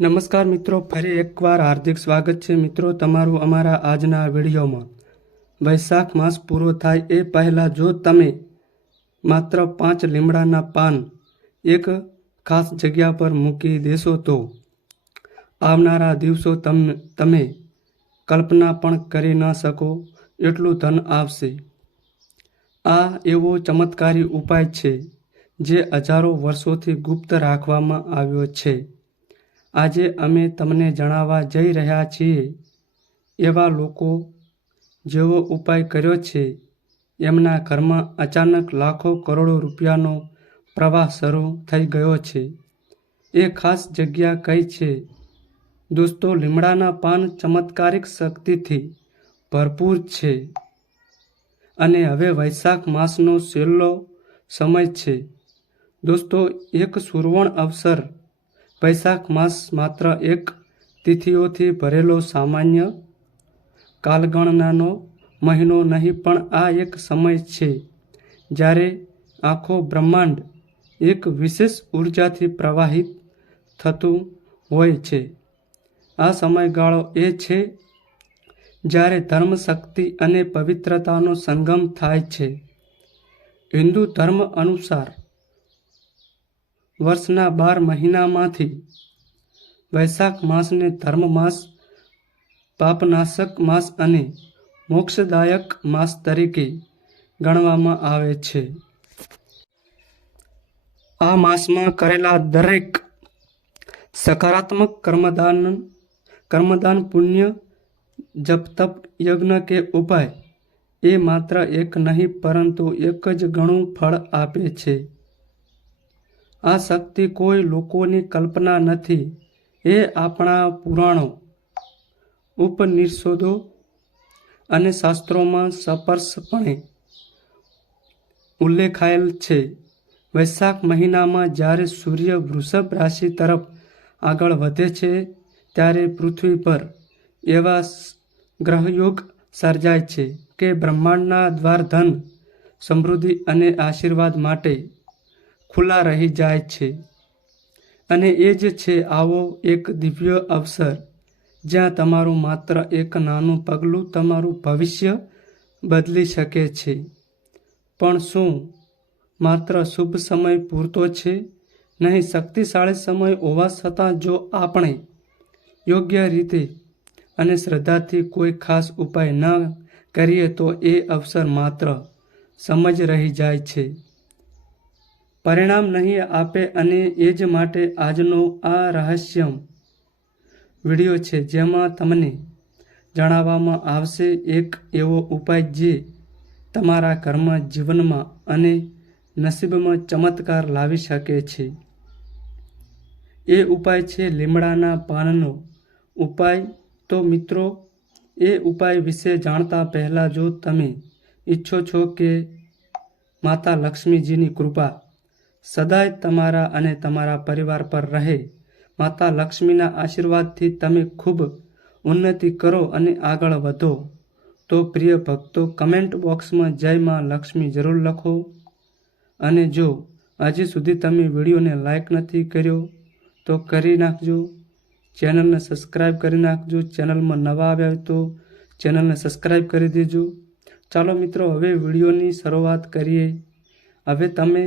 નમસ્કાર મિત્રો, ફરી એકવાર હાર્દિક સ્વાગત છે મિત્રો તમારું અમારા આજના વિડીયોમાં। વૈશાખ માસ પૂરો થાય એ પહેલાં જો તમે માત્ર 5 લીમડાના પાન એક ખાસ જગ્યા પર મૂકી દેશો તો આવનારા દિવસો તમે કલ્પના પણ કરી ન શકો એટલું ધન આવશે। આ એવો ચમત્કારી ઉપાય છે જે હજારો વર્ષોથી ગુપ્ત રાખવામાં આવ્યો છે। આજે અમે તમને જણાવવા જઈ રહ્યા છીએ એવા લોકો જેવો ઉપાય કર્યો છે એમના ઘરમાં અચાનક લાખો કરોડો રૂપિયાનો પ્રવાહ શરૂ થઈ ગયો છે। એ ખાસ જગ્યા કઈ છે દોસ્તો? લીમડાના પાન ચમત્કારિક શક્તિથી ભરપૂર છે અને હવે વૈશાખ માસનો છેલ્લો સમય છે દોસ્તો, એક સુવર્ણ અવસર। વૈશાખ માસ માત્ર એક તિથિઓથી ભરેલો સામાન્ય કાલગણનાનો મહિનો નહીં, પણ આ એક સમય છે જ્યારે આખો બ્રહ્માંડ એક વિશેષ ઉર્જાથી પ્રવાહિત થતું હોય છે। આ સમયગાળો એ છે જ્યારે ધર્મ, શક્તિ અને પવિત્રતાનો સંગમ થાય છે। હિન્દુ ધર્મ અનુસાર વર્ષના 12 મહિનામાંથી વૈશાખ માસને ધર્મ માસ, પાપનાશક માસ અને મોક્ષદાયક માસ તરીકે ગણવામાં આવે છે। આ માસમાં કરેલા દરેક સકારાત્મક કર્મદાન, પુણ્ય, જપ, તપ, યજ્ઞ કે ઉપાય એ માત્ર એક નહીં પરંતુ એક જ ગણું ફળ આપે છે। આ શક્તિ કોઈ લોકોની કલ્પના નથી, એ આપણા પુરાણો, ઉપનિષદો અને શાસ્ત્રોમાં સ્પષ્ટપણે ઉલ્લેખાયેલ છે। વૈશાખ મહિનામાં જ્યારે સૂર્ય વૃષભ રાશિ તરફ આગળ વધે છે ત્યારે પૃથ્વી પર એવા ગ્રહયોગ સર્જાય છે કે બ્રહ્માંડના દ્વાર ધન, સમૃદ્ધિ અને આશીર્વાદ માટે ખુલ્લા રહી જાય છે। અને એ જ છે આવો એક દિવ્ય અવસર જ્યાં તમારું માત્ર એક નાનું પગલું તમારું ભવિષ્ય બદલી શકે છે। પણ શું માત્ર શુભ સમય પૂરતો છે? નહીં, શક્તિશાળી સમય હોવા છતાં જો આપણે યોગ્ય રીતે અને શ્રદ્ધાથી કોઈ ખાસ ઉપાય ન કરીએ તો એ અવસર માત્ર સમય જ રહી જાય છે, પરિણામ નહીં આપે। અને એ જ માટે આજનો આ રહસ્ય વિડીયો છે જેમાં તમને જણાવવામાં આવશે એક એવો ઉપાય જે તમારા ઘરમાં, જીવનમાં અને નસીબમાં ચમત્કાર લાવી શકે છે। એ ઉપાય છે લીમડાના પાનનો ઉપાય। તો મિત્રો, એ ઉપાય વિશે જાણતા પહેલા જો તમે ઈચ્છો છો કે માતા લક્ષ્મીજીની કૃપા સદાય તમારા અને તમારા પરિવાર પર રહે, માતા લક્ષ્મીના આશીર્વાદથી તમે ખૂબ ઉન્નતિ કરો અને આગળ વધો, તો પ્રિય ભક્તો કમેન્ટ બોક્સમાં જય માં લક્ષ્મી જરૂર લખો। અને જો હજી સુધી તમે વિડીયોને લાઈક નથી કર્યો તો કરી નાખજો, ચેનલને સબસ્ક્રાઈબ કરી નાખજો, ચેનલમાં નવા આવ્યા હોય તો ચેનલને સબસ્ક્રાઈબ કરી દેજો। ચાલો મિત્રો, હવે વિડીયોની શરૂઆત કરીએ। હવે તમે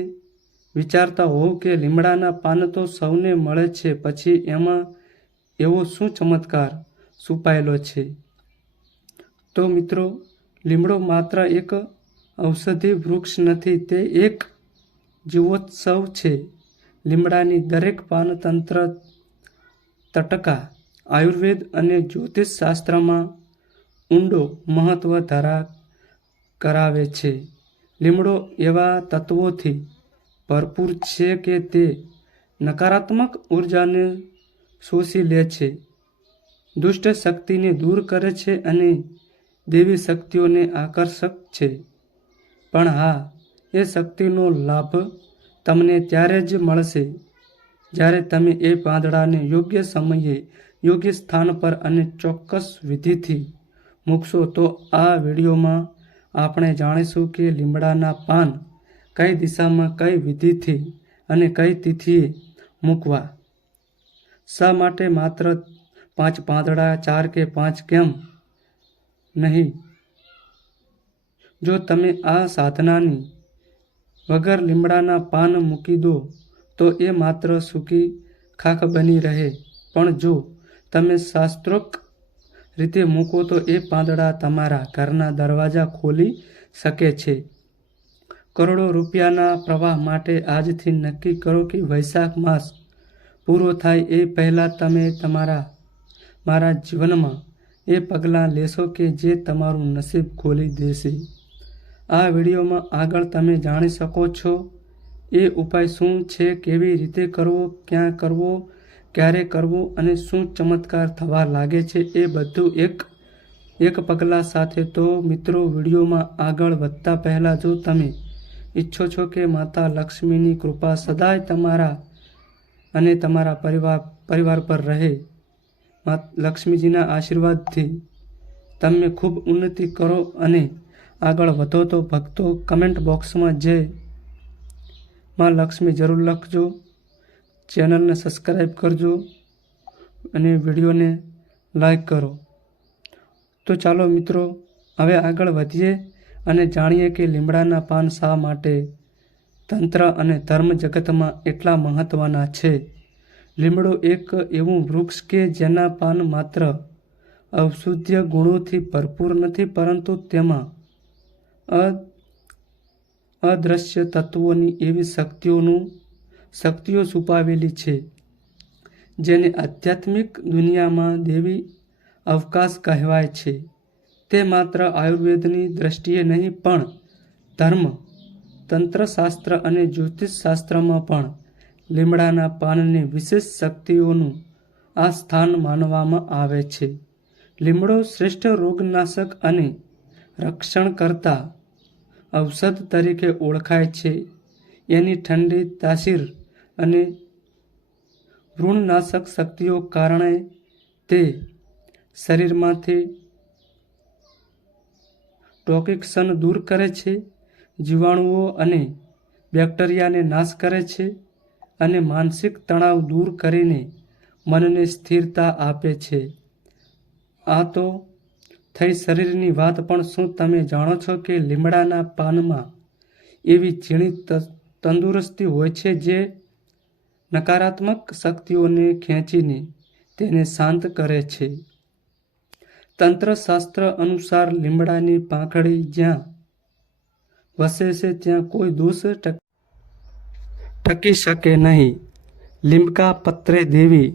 વિચારતા હોવ કે લીમડાના પાન તો સૌને મળે છે, પછી એમાં એવો શું ચમત્કાર છુપાયેલો છે? તો મિત્રો, લીમડો માત્ર એક ઔષધિ વૃક્ષ નથી, તે એક જીવોત્સવ છે। લીમડાની દરેક પાન તંત્ર, તટકા, આયુર્વેદ અને જ્યોતિષ શાસ્ત્રમાં ઊંડો મહત્વ કરાવે છે। લીમડો એવા તત્વોથી ભરપૂર છે કે તે નકારાત્મક ઉર્જાને શોષી લે છે, દુષ્ટ શક્તિને દૂર કરે છે અને દેવી શક્તિઓને આકર્ષક છે। પણ હા, એ શક્તિનો લાભ તમને ત્યારે જ મળશે જ્યારે તમે એ પાંદડાને યોગ્ય સમયે, યોગ્ય સ્થાન પર અને ચોક્કસ વિધિથી મૂકશો। તો આ વિડીયોમાં આપણે જાણીશું કે લીમડાના પાન કઈ દિશામાં, કઈ વિધિથી અને કઈ તિથિએ મૂકવા। શા માટે માત્ર 5 પાંદડા, 4 કે 5 કેમ નહીં? જો તમે આ સાધનાની વગર લીમડાના પાન મૂકી દો તો એ માત્ર સૂકી ખાખ બની રહે, પણ જો તમે શાસ્ત્રોક્ત રીતે મૂકો તો એ પાંદડા તમારા ઘરના દરવાજા ખોલી શકે છે. કરોડો રૂપિયાના પ્રવાહ માટે આજથી નક્કી કરો કે વૈશાખ માસ પૂરો થાય એ પહેલાં તમે મારા જીવનમાં એ પગલાં લેશો કે જે તમારું નસીબ ખોલી દેશે. આ વિડીયોમાં આગળ તમે જાણી શકો છો એ ઉપાય શું છે, કેવી રીતે કરવો, ક્યાં કરવો, ક્યારે કરવો અને શું ચમત્કાર થવા લાગે છે એ બધું એક પગલાં સાથે. તો મિત્રો, વિડીયોમાં આગળ વધતા પહેલાં જો તમે ઈચ્છો છો કે માતા લક્ષ્મીની કૃપા સદાય તમારા અને તમારા પરિવાર પર રહે, લક્ષ્મીજીના આશીર્વાદથી તમે ખૂબ ઉન્નતિ કરો અને આગળ વધો, તો ભક્તો કમેન્ટ બોક્સમાં જય માં લક્ષ્મી જરૂર લખજો. ચેનલને સબસ્ક્રાઈબ કરજો અને વિડીયોને લાઈક કરો. તો ચાલો મિત્રો, હવે આગળ વધીએ અને જાણીએ કે લીમડાના પાન શા માટે તંત્ર અને ધર્મ જગતમાં એટલા મહત્વના છે. લીમડો એક એવું વૃક્ષ કે જેના પાન માત્ર ઔષધીય ગુણોથી ભરપૂર નથી, પરંતુ તેમાં અદ્રશ્ય તત્વોની એવી શક્તિઓ છુપાવેલી છે જેને આધ્યાત્મિક દુનિયામાં દૈવી અવકાશ કહેવાય છે. તે માત્ર આયુર્વેદની દ્રષ્ટિએ નહીં, પણ ધર્મ, તંત્રશાસ્ત્ર અને જ્યોતિષશાસ્ત્રમાં પણ લીમડાના પાનની વિશેષ શક્તિઓનું આ સ્થાન માનવામાં આવે છે. લીમડો શ્રેષ્ઠ રોગનાશક અને રક્ષણકર્તા ઔષધ તરીકે ઓળખાય છે. એની ઠંડી તાસીર અને વૃણનાશક શક્તિઓ કારણે તે શરીરમાંથી ટોક્સિન દૂર કરે છે, જીવાણુઓ અને બેક્ટેરિયાને નાશ કરે છે અને માનસિક તણાવ દૂર કરીને મનને સ્થિરતા આપે છે. આ તો થઈ શરીરની વાત, પણ શું તમે જાણો છો કે લીમડાના પાનમાં એવી ઝીણી તંદુરસ્તી હોય છે જે નકારાત્મક શક્તિઓને ખેંચીને તેને શાંત કરે છે. તંત્રશાસ્ત્ર અનુસાર લીમડાની પાંખડી જ્યાં વસે છે ત્યાં કોઈ દોષ ટકી શકે નહીં. લીમકા પત્રે દેવી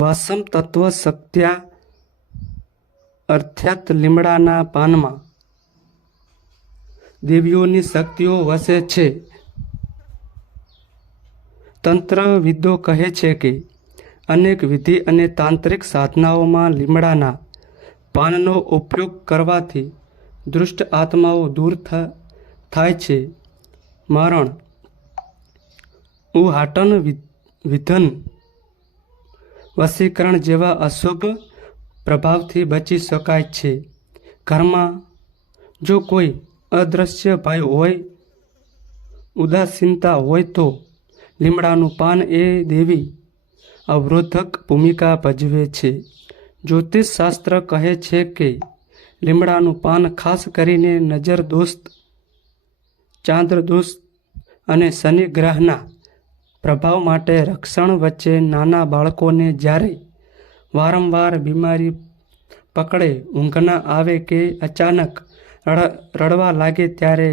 વાસમ તત્વ શક્ત્યા, અર્થાત લીમડાના પાનમાં દેવીઓની શક્તિઓ વસે છે. તંત્રવિદો કહે છે કે અનેક વિધિ અને તાંત્રિક સાધનાઓમાં લીમડાના પાનનો ઉપયોગ કરવાથી દુષ્ટ આત્માઓ દૂર થાય છે. મારણ, ઉહાટન, વિધન, વશીકરણ જેવા અશુભ પ્રભાવથી બચી શકાય છે. ઘરમાં જો કોઈ અદ્રશ્ય ભય હોય, ઉદાસીનતા હોય તો લીમડાનું પાન એ દેવી અવરોધક ભૂમિકા ભજવે છે. જ્યોતિષશાસ્ત્ર કહે છે કે લીમડાનું પાન ખાસ કરીને નજર દોષ, ચાંદ્ર દોષ અને શનિ ગ્રહના પ્રભાવ માટે રક્ષણ વચ્ચે. નાના બાળકોને જ્યારે વારંવાર બીમારી પકડે, ઊંઘ ન આવે કે અચાનક રડવા લાગે ત્યારે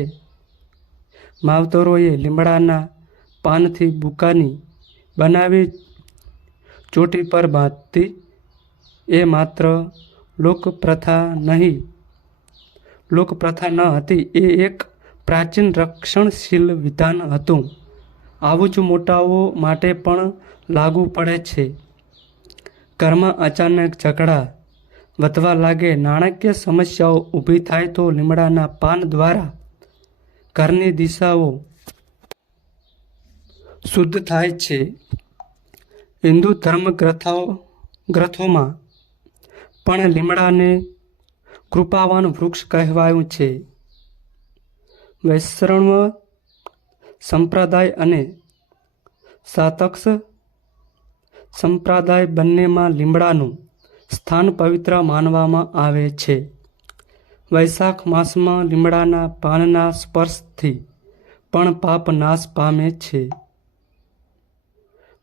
માવતરોએ લીમડાના પાનથી બુકાની બનાવી ચોટી પર બાંધતી. એ માત્ર લોકપ્રથા ન હતી, એ એક પ્રાચીન રક્ષણશીલ વિધાન હતું. આવું જ મોટાઓ માટે પણ લાગુ પડે છે. ઘરમાં અચાનક ઝઘડા વધવા લાગે, નાણાકીય સમસ્યાઓ ઊભી થાય તો લીમડાના પાન દ્વારા ઘરની દિશાઓ શુદ્ધ થાય છે. હિન્દુ ધર્મ ગ્રંથોમાં પણ લીમડાને કૃપાવાન વૃક્ષ કહેવાયું છે. વૈષ્ણવ સંપ્રદાય અને શાક્ત સંપ્રદાય બંનેમાં લીમડાનું સ્થાન પવિત્ર માનવામાં આવે છે. વૈશાખ માસમાં લીમડાના પાનના સ્પર્શથી પણ પાપ નાશ પામે છે.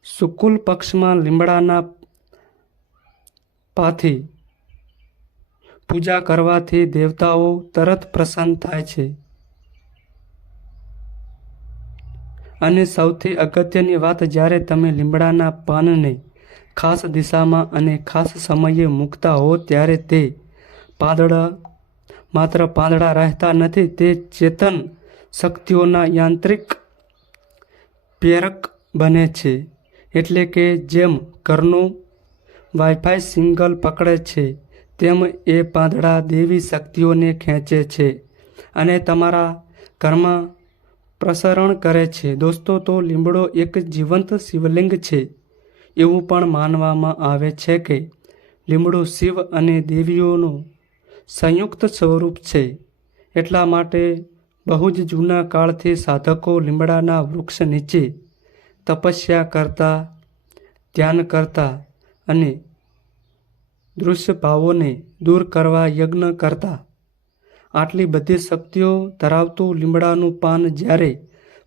શુક્લ પક્ષમાં લીમડાના પાથી પૂજા કરવાથી દેવતાઓ તરત પ્રસન્ન થાય છે. અને સૌથી અગત્યની વાત, જ્યારે તમે લીમડાના પાનને ખાસ દિશામાં અને ખાસ સમયે મૂકતા હો ત્યારે તે પાંદડા માત્ર પાંદડા રહેતા નથી, તે ચેતન શક્તિઓના યાંત્રિક પ્રેરક બને છે. એટલે કે જેમ ઘરનું વાઈફાઈ સિગ્નલ પકડે છે, તેમ એ પાંદડા દેવી શક્તિઓને ખેંચે છે અને તમારા ઘરમાં પ્રસરણ કરે છે. દોસ્તો, તો લીમડો એક જીવંત શિવલિંગ છે. એવું પણ માનવામાં આવે છે કે લીમડો શિવ અને દેવીઓનું સંયુક્ત સ્વરૂપ છે. એટલા માટે બહુ જ જૂના કાળથી સાધકો લીમડાના વૃક્ષ નીચે તપસ્યા કરતા, ધ્યાન કરતા અને દૃશ્ય ભાવોને દૂર કરવા યજ્ઞ કરતા. આટલી બધી શક્તિઓ ધરાવતું લીમડાનું પાન જ્યારે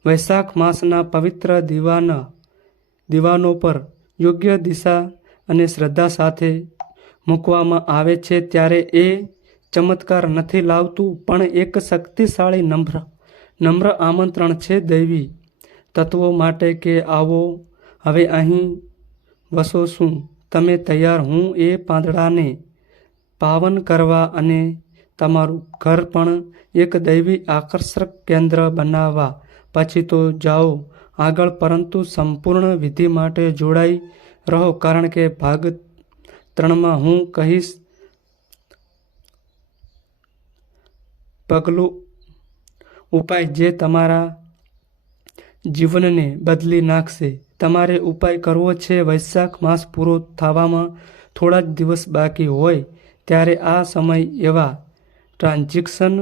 વૈશાખ માસના પવિત્ર દીવાનો પર યોગ્ય દિશા અને શ્રદ્ધા સાથે મૂકવામાં આવે છે, ત્યારે એ ચમત્કાર નથી લાવતું, પણ એક શક્તિશાળી નમ્ર આમંત્રણ છે દૈવી તત્વો માટે કે આવો, હવે અહીં વસો શું તમે તૈયાર? હું એ પાંદડાને પાવન કરવા અને તમારું ઘર પણ એક દૈવી આકર્ષક કેન્દ્ર બનાવવા. પછી તો જાઓ આગળ, પરંતુ સંપૂર્ણ વિધિ માટે જોડાઈ રહો, કારણ કે ભાગ 3માં હું કહીશ પગલું ઉપાય જે તમારા જીવનને બદલી નાખશે. તમારે ઉપાય કરવો છે. વૈશાખ માસ પૂરો થવામાં થોડા જ દિવસ બાકી હોય ત્યારે આ સમય એવા ટ્રાન્ઝિશન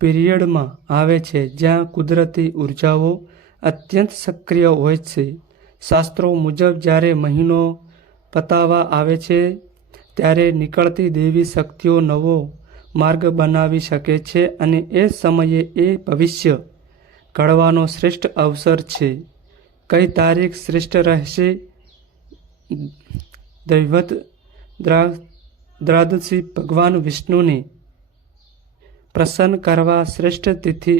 પીરિયડમાં આવે છે જ્યાં કુદરતી ઉર્જાઓ અત્યંત સક્રિય હોય છે. શાસ્ત્રો મુજબ જ્યારે મહિનો પતાવા આવે છે ત્યારે નીકળતી દેવી શક્તિઓ નવો માર્ગ બનાવી શકે છે અને એ સમયે એ ભવિષ્ય ઘડવાનો શ્રેષ્ઠ અવસર છે. કઈ તારીખ શ્રેષ્ઠ રહેશે? દૈવત દ્વાદશી ભગવાન વિષ્ણુને પ્રસન્ન કરવા શ્રેષ્ઠ તિથિ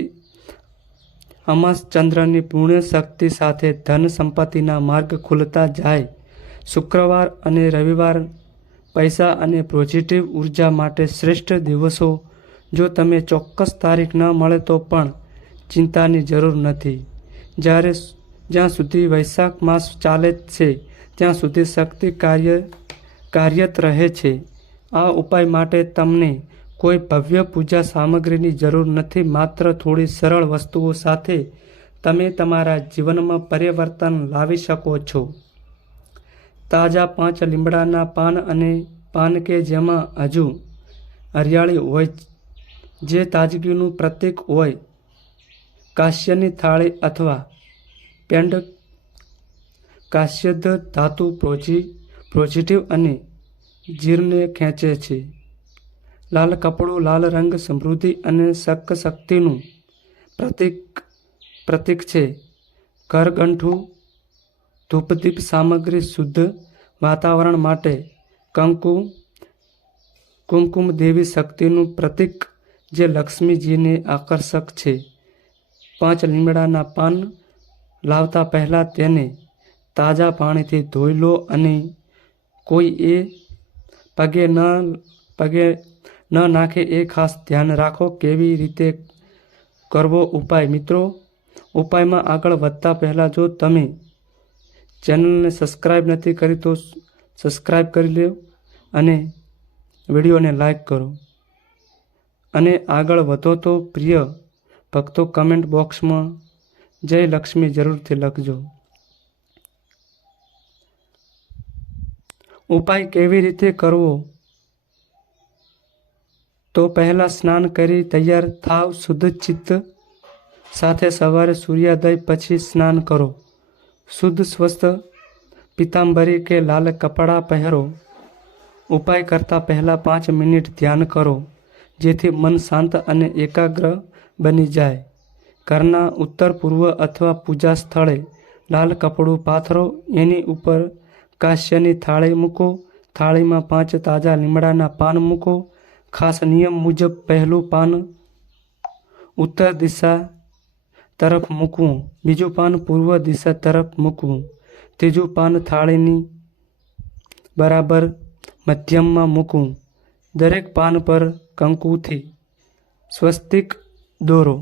અમાસ ચંદ્રની પૂર્ણ શક્તિ સાથે ધન સંપત્તિના માર્ગ ખુલતા જાય. શુક્રવાર અને રવિવાર પૈસા અને પોઝિટિવ ઉર્જા માટે શ્રેષ્ઠ દિવસો. જો તમે ચોક્કસ તારીખ ન મળે તો પણ ચિંતાની જરૂર નથી. જ્યાં સુધી વૈશાખ માસ ચાલે છે ત્યાં સુધી શક્તિ કાર્યરત રહે છે. આ ઉપાય માટે તમને કોઈ ભવ્ય પૂજા સામગ્રીની જરૂર નથી. માત્ર થોડી સરળ વસ્તુઓ સાથે તમે તમારા જીવનમાં પરિવર્તન લાવી શકો છો. તાજા 5 લીમડાના પાન કે જેમાં હજુ હરિયાળી હોય, જે તાજગીનું પ્રતીક હોય. કાંસ્યની થાળી અથવા પેન્ડ કાંસ્ય ધાતુ પોઝિટિવ અને જીરને ખેંચે છે. લાલ કપડું, લાલ રંગ સમૃદ્ધિ અને શક્તિનું પ્રતીક છે. ઘરગંઠુ ધૂપદીપ સામગ્રી, શુદ્ધ વાતાવરણ માટે કુમકુમ દેવી શક્તિનું પ્રતીક જે લક્ષ્મીજીને આકર્ષક છે. 5 લીમડાના પાન લાવતા પહેલા તેને તાજા પાણીથી ધોઈ લો અને કોઈ એ પગે ન નાખે એ ખાસ ધ્યાન રાખો. કેવી રીતે કરવો ઉપાય? મિત્રો, ઉપાયમાં આગળ વધતા પહેલાં જો તમે ચેનલને સબસ્ક્રાઈબ નથી કરી તો સબસ્ક્રાઈબ કરી લો અને વિડીયોને લાઈક કરો. અને આગળ વધો તો પ્રિય ભક્તો કમેન્ટ બોક્સમાં જય લક્ષ્મી જરૂરથી લખજો. ઉપાય કેવી રીતે કરવો? તો પહેલા સ્નાન કરી તૈયાર થાવ. શુદ્ધ ચિત્ત સાથે સવારે સૂર્યોદય પછી સ્નાન કરો. શુદ્ધ સ્વસ્થ પીતાંબરી કે લાલ કપડાં પહેરો. ઉપાય કરતાં પહેલાં 5 મિનિટ ધ્યાન કરો, જેથી મન શાંત અને એકાગ્ર બની જાય. ઘરના ઉત્તર પૂર્વ અથવા પૂજા સ્થળે લાલ કપડું પાથરો. એની ઉપર કાંસ્યની થાળી મૂકો. થાળીમાં 5 તાજા લીમડાના પાન મૂકો. ખાસ નિયમ મુજબ પહેલું પાન ઉત્તર દિશા તરફ મૂકવું, બીજું પાન પૂર્વ દિશા તરફ મૂકવું, ત્રીજું પાન થાળીની બરાબર મધ્યમમાં મૂકવું. દરેક પાન પર કંકુથી સ્વસ્તિક દોરો.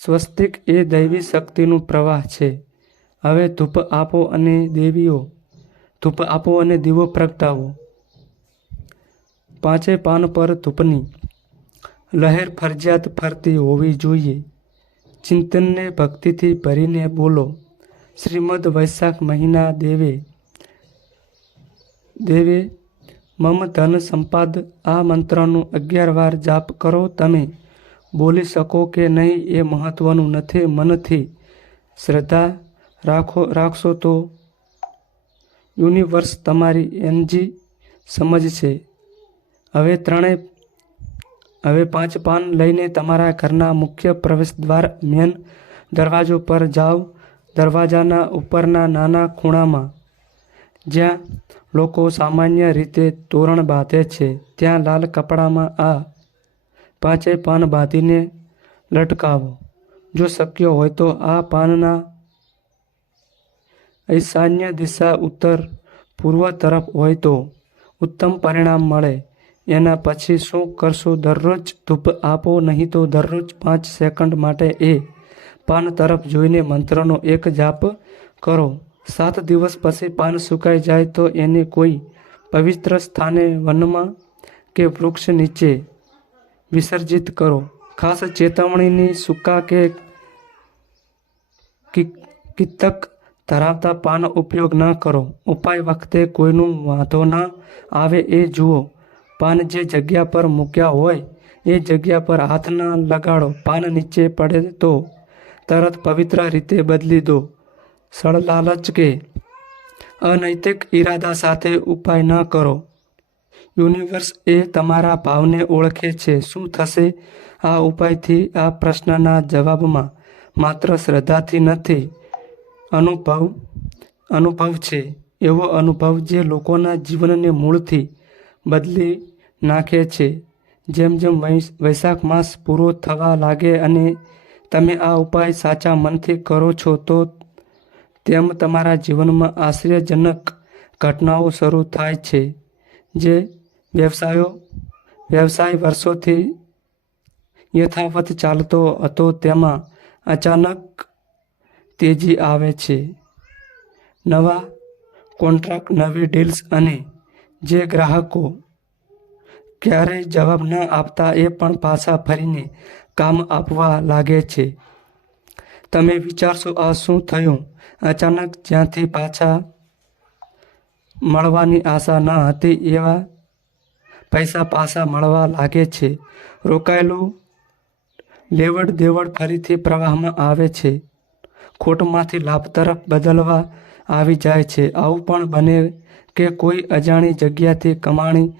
સ્વસ્તિક એ દૈવી શક્તિનું પ્રવાહ છે. હવે ધૂપ આપો અને દીવો પ્રગટાવો. 5 પાન પર ધૂપની લહેર ફરજિયાત ફરતી હોવી જોઈએ. ચિંતનને ભક્તિથી ભરીને બોલો. શ્રીમદ વૈશાખ મહિના દેવે મમ ધન સંપાદ. આ મંત્રનું 11 વાર જાપ કરો. તમે બોલી શકો કે નહીં એ મહત્વનું નથી. મનથી શ્રદ્ધા રાખશો તો યુનિવર્સ તમારી એનર્જી સમજશે. હવે 5 પાન લઈને તમારા ઘરના મુખ્ય પ્રવેશદ્વાર મેન દરવાજો પર જાઓ. દરવાજાના ઉપરના નાના ખૂણામાં, જ્યાં લોકો સામાન્ય રીતે તોરણ બાંધે છે, ત્યાં લાલ કપડામાં આ 5 પાન બાંધીને લટકાવો. જો શક્ય હોય તો આ પાનના ઈશાન્ય દિશા ઉત્તર પૂર્વ તરફ હોય તો ઉત્તમ પરિણામ મળે. એના પછી શું કરશો? દરરોજ ધૂપ આપો, નહીં તો દરરોજ 5 સેકન્ડ માટે એ પાન તરફ જોઈને મંત્રનો એક જાપ કરો. 7 દિવસ પછી પાન સુકાઈ જાય તો એને કોઈ પવિત્ર સ્થાને, વનમાં કે વૃક્ષ નીચે વિસર્જિત કરો. ખાસ ચેતવણીની, સૂકા કે કીટક ધરાવતા પાન ઉપયોગ ન કરો. ઉપાય વખતે કોઈનું વાંધો ના આવે એ જુઓ. પાન જે જગ્યા પર મૂક્યા હોય એ જગ્યા પર હાથ ન લગાડો. પાન નીચે પડે તો તરત પવિત્ર રીતે બદલી દો. સળલાલચ કે અનૈતિક ઈરાદા સાથે ઉપાય ન કરો. યુનિવર્સ એ તમારા ભાવને ઓળખે છે. શું થશે આ ઉપાયથી? આ પ્રશ્નના જવાબમાં માત્ર શ્રદ્ધાથી નથી, અનુભવ છે. એવો અનુભવ જે લોકોના જીવનને મૂળથી બદલી નાખે છે. જેમ જેમ વૈશાખ માસ પૂરો થવા લાગે અને તમે આ ઉપાય સાચા મનથી કરો છો તો તેમ તમારા જીવનમાં આશ્ચર્યજનક ઘટનાઓ શરૂ થાય છે. જે વ્યવસાય વર્ષોથી યથાવત ચાલતો હતો તેમાં અચાનક તેજી આવે છે. નવા કોન્ટ્રાક્ટ, નવી ડીલ્સ અને જે ગ્રાહકો ક્યારેય જવાબ ન આપતા એ પણ પાછા ફરીને કામ આપવા લાગે છે. તમે વિચારશો, આ શું થયું? અચાનક જ્યાંથી પાછા મળવાની આશા ન હતી એવા પૈસા પાછા મળવા લાગે છે. રોકાયેલું લેવડ દેવડ ફરીથી પ્રવાહમાં આવે છે. ખોટમાંથી લાભ તરફ બદલવા આવી જાય છે. આવું પણ બને કે કોઈ અજાણી જગ્યાથી કમાણી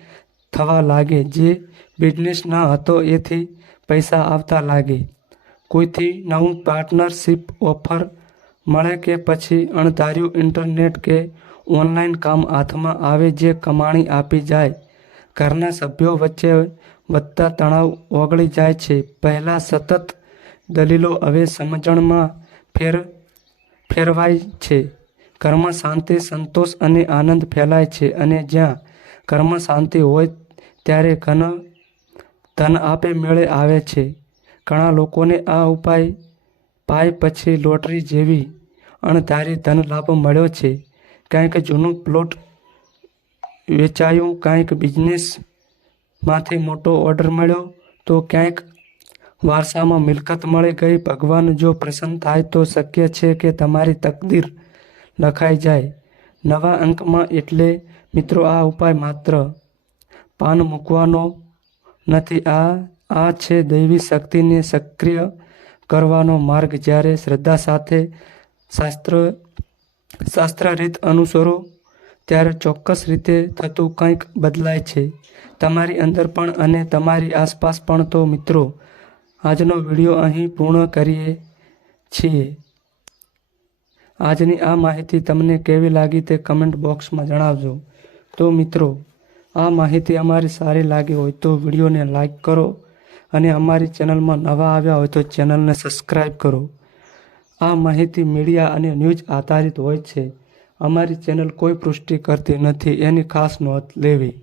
થવા લાગે. જે બિઝનેસ ન હતો એથી પૈસા આવતા લાગે. કોઈથી નવું પાર્ટનરશિપ ઓફર મળે કે પછી અણધાર્યું ઇન્ટરનેટ કે ઓનલાઈન કામ હાથમાં આવે જે કમાણી આપી જાય. ઘરના સભ્યો વચ્ચે વધતા તણાવ ઓગળી જાય છે. પહેલાં સતત દલીલો હવે સમજણમાં ફેરવાય છે. ઘરમાં શાંતિ, સંતોષ અને આનંદ ફેલાય છે. અને જ્યાં ઘરમાં શાંતિ હોય ત્યારે ધન આપે મેળે આવે છે. ઘણા લોકોને આ ઉપાય પછી લોટરી જેવી અણધારી ધન લાભ મળ્યો છે. કંઈક જૂનું પ્લોટ વેચાયું, કંઈક બિઝનેસમાંથી મોટો ઓર્ડર મળ્યો, તો ક્યાંક વારસામાં મિલકત મળી ગઈ. ભગવાન જો પ્રસન્ન થાય તો શક્ય છે કે તમારી તકદીર લખાઈ જાય નવા અંકમાં. એટલે મિત્રો, આ ઉપાય માત્ર પાન મૂકવાનો નથી. આ છે દૈવી શક્તિને સક્રિય કરવાનો માર્ગ. જ્યારે શ્રદ્ધા સાથે શાસ્ત્ર રીત અનુસરો ત્યારે ચોક્કસ રીતે થતું કંઈક બદલાય છે તમારી અંદર પણ અને તમારી આસપાસ પણ. તો મિત્રો, આજનો વિડીયો અહીં પૂર્ણ કરીએ છીએ. આજની આ માહિતી તમને કેવી લાગી તે કમેન્ટ બોક્સમાં જણાવજો. તો મિત્રો, આ માહિતી અમારી સારી લાગી હોય તો વિડીયોને લાઈક કરો અને અમારી ચેનલમાં નવા આવ્યા હોય તો ચેનલને સબસ્ક્રાઈબ કરો. આ માહિતી મીડિયા અને ન્યૂઝ આધારિત હોય છે. અમારી ચેનલ કોઈ પુષ્ટિ કરતી નથી એની ખાસ નોંધ લેવી.